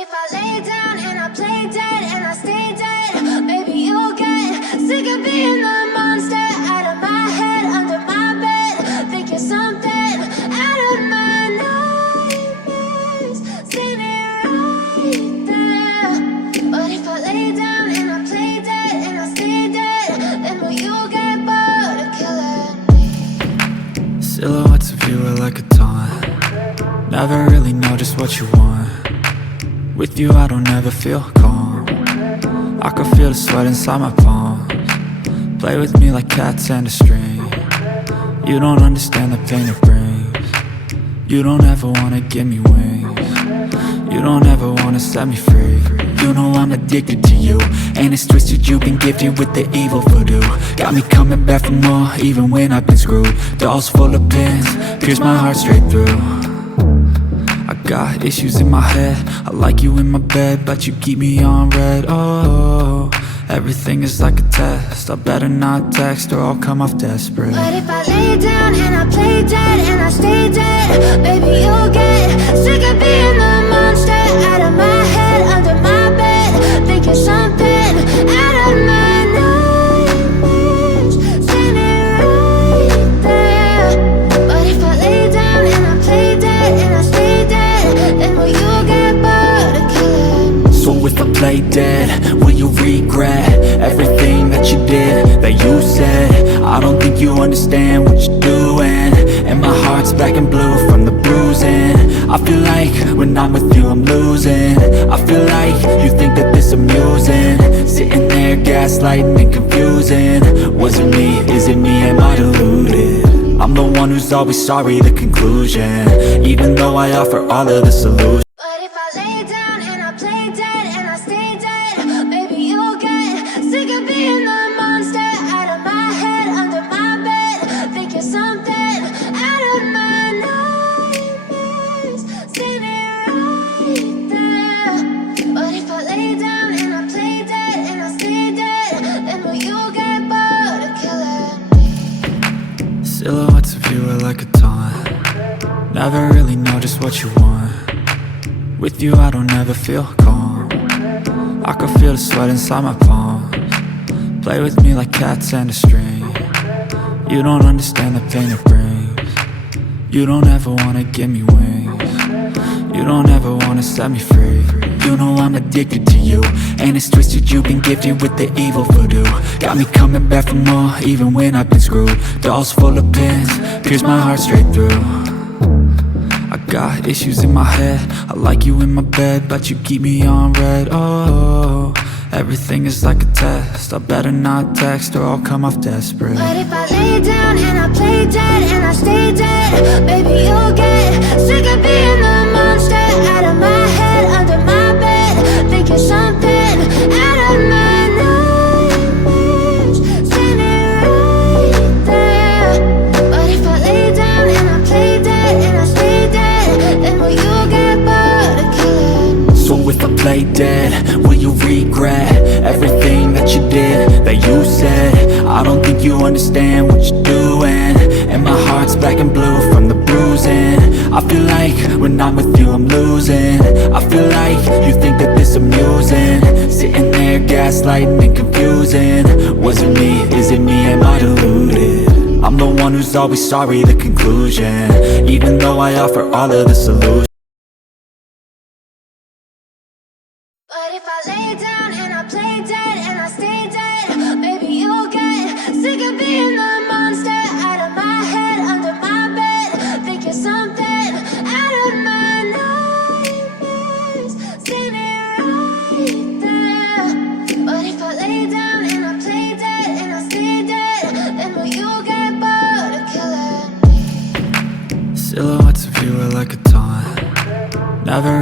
if I lay down and I play dead and I stay dead, maybe you'll get sick of being the monster out of my head, under my bed, thinking something out of my nightmares, standing right there. But if I lay down and I play dead and I stay dead, then will you get bored of killing me? Silhouettes of you are like a taunt. Never really know just what you want. With you I don't ever feel calm. I can feel the sweat inside my palms. Play with me like cats and a string. You don't understand the pain it brings. You don't ever wanna give me wings. You don't ever wanna set me free. You know I'm addicted to you, and it's twisted, you've been gifted with the evil voodoo. Got me coming back for more, even when I've been screwed. Dolls full of pins, pierce my heart straight through. I got issues in my head, I like you in my bed, but you keep me on red. Oh, everything is like a test, I better not text or I'll come off desperate. But if I lay down and I play dead and I stay dead, baby you'll get sick of being the monster out of my head, under my bed, thinking something out of my nightmares, standing right there. But if I lay down and I play dead and I stay dead, then will you get bored of killing me? So if I play dead, will you regret everything that you did, that you said? I don't think you understand what you're doing, and my heart's black and blue from the bruising. I feel like when I'm with you I'm losing. I feel like you think that this amusing, sitting there gaslighting and confusing. Was it me? Is it me? Am I deluded? I'm the one who's always sorry, the conclusion, even though I offer all of the solutions. But if I lay down and I play dead and I stay dead, baby you'll get sick of being the monster out of my head, under my bed, thinking something out of my nightmares, standing right there. But if I lay down and I play dead and I stay dead, then will you get bored of killing me? Silhouettes of you are like a taunt. Never really know just what you want. With you I don't ever feel calm. I can feel the sweat inside my palms. Play with me like cats and a string. You don't understand the pain it brings. You don't ever wanna give me wings. You don't ever wanna set me free. You know I'm addicted to you, and it's twisted, you've been gifted with the evil voodoo. Got me coming back for more, even when I've been screwed. Dolls full of pins, pierce my heart straight through. I got issues in my head, I like you in my bed, but you keep me on red. Oh, everything is like a test, I better not text or I'll come off desperate. But if I lay down and I play dead and I stay dead, baby you'll get sick of being the monster out of my head, under my bed, thinking something out of my nightmares, standing right there. But if I lay down and I play dead and I stay dead, then will you get bored of killing me? So if I play dead, will you regret everything that you did, that you said? I don't think you understand what you're doing, and my heart's black and blue from the bruising. I feel like when I'm with you I'm losing. I feel like you think that this amusing, sitting there gaslighting and confusing. Was it me? Is it me? Am I deluded? I'm the one who's always sorry, the conclusion, even though I offer all of the solutions. But if I lay down and I play dead and I stay dead, baby you'll get sick of being the monster out of my head, under my bed, thinking something out of my nightmares, standing right there. But if I lay down and I play dead and I stay dead, then will you get bored of killing me? Silhouettes of you are like a taunt. Never